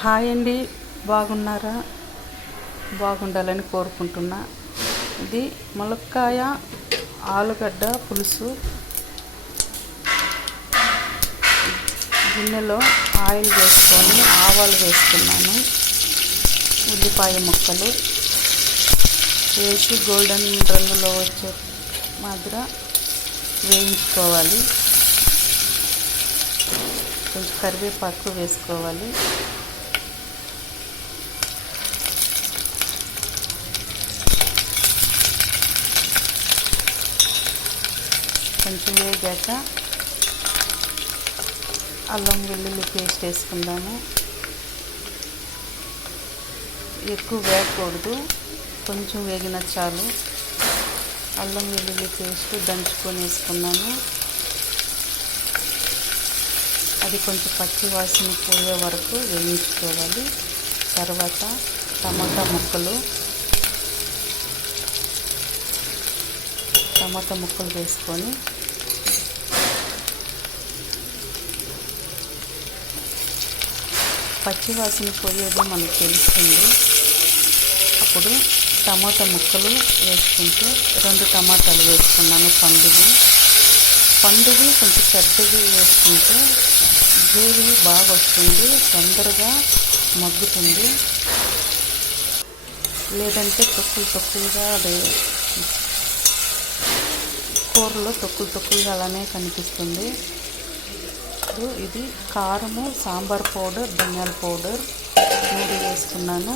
Hi అండి. బాగున్నారా? బాగుండాలని కోరుకుంటున్నా. ఇది ములక్కాయ ఆలుగడ్డ పులుసు. గిన్నెలో ఆయిల్ వేసుకొని ఆవాలు వేసుకున్నాను ఉల్లిపాయ ముక్కలు. వేసి గోల్డెన్ రంగులో వచ్చే మాదిర వేయించుకోవాలి. కొంచెం కరివేపాకు వేసుకోవాలి. కొంచెం వేగాక అల్లం వెల్లుల్లి పేస్ట్ వేసుకుందాము. ఎక్కువ వేగకూడదు కొంచెం వేగిన చాలు. అల్లం వెల్లుల్లి పేస్ట్ దంచుకొని వేసుకున్నాను. అది కొంచెం పచ్చి వాసన పోయే వరకు వేయించుకోవాలి. తర్వాత టమాటా ముక్కలు. టమాటా ముక్కలు వేసుకొని పచ్చివాసన పోయేదో పోయేది మనకు తెలుస్తుంది. అప్పుడు టమాటా ముక్కలు వేసుకుంటే రెండు టమాటాలు వేసుకున్నాను పండువి పండువి కొంచెం పెద్దవి వేసుకుంటే గ్రేవీ బాగా వస్తుంది తొందరగా మగ్గుతుంది. లేదంటే తొక్కులు తొక్కులుగా అది కూరలో తొక్కులు తొక్కులుగా అలానే కనిపిస్తుంది. ఇప్పుడు ఇది కారము సాంబార్ పౌడర్ ధనియాల పౌడర్. మూడు వేసుకున్నాను.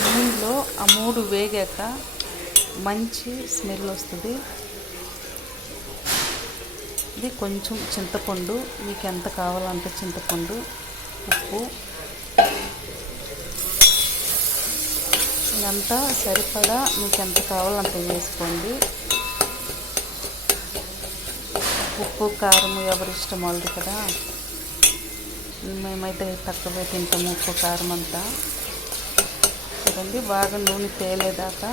నూనెలో ఆ మూడు వేగాక మంచి స్మెల్ వస్తుంది. ఇది కొంచెం చింతపండు. మీకు ఎంత కావాలంటే చింతపండు ఉప్పు. ఇదంతా సరిపడా మీకు ఎంత కావాలంత వేసుకోండి. ఉప్పు కారం ఎవరి ఇష్టం వాళ్ళది కదా. మేమైతే తక్కువే తింటాము ఉప్పు కారం అంతా. చూడండి బాగా నూనె తేలేదాకా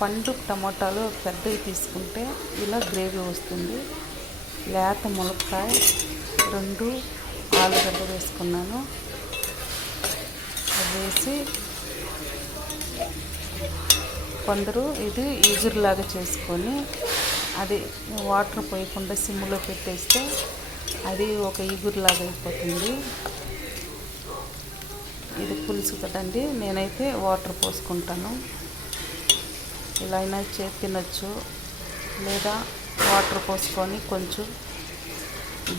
పండు టమాటాలు పెద్దవి తీసుకుంటే ఇలా గ్రేవీ వస్తుంది. లేత ములక్కాయ రెండు ఆలుగడ్డ వేసుకున్నాను. వేసి కొందరు ఇది ఈజురులాగా చేసుకొని అది వాటర్ పోయకుండా సిమ్లో పెట్టేస్తే అది ఒక ఈగురులాగా అయిపోతుంది. ఇది పులుసు కదండి నేనైతే వాటర్ పోసుకుంటాను. ఇలా అయినా చే లేదా వాటర్ పోసుకొని కొంచెం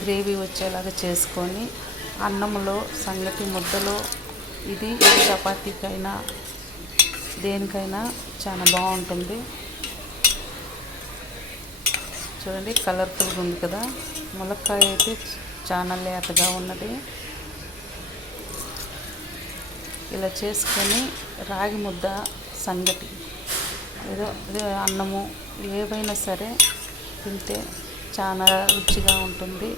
గ్రేవీ వచ్చేలాగా చేసుకొని అన్నంలో సంగటి ముద్దలో ఇది చపాతీకైనా దేనికైనా చాలా బాగుంటుంది. చూడండి కలర్ఫుల్గా ఉంది కదా. ములక్కాయ అయితే చాలా లేతగా ఉన్నది. ఇలా చేసుకొని రాగి ముద్ద సంగటి ఏదో అన్నము ఏవైనా సరే తింటే చాలా రుచిగా ఉంటుంది.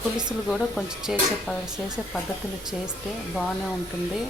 పులుసులు కూడా కొంచెం చేసే చేసే పద్ధతులు చేస్తే బాగానే ఉంటుంది.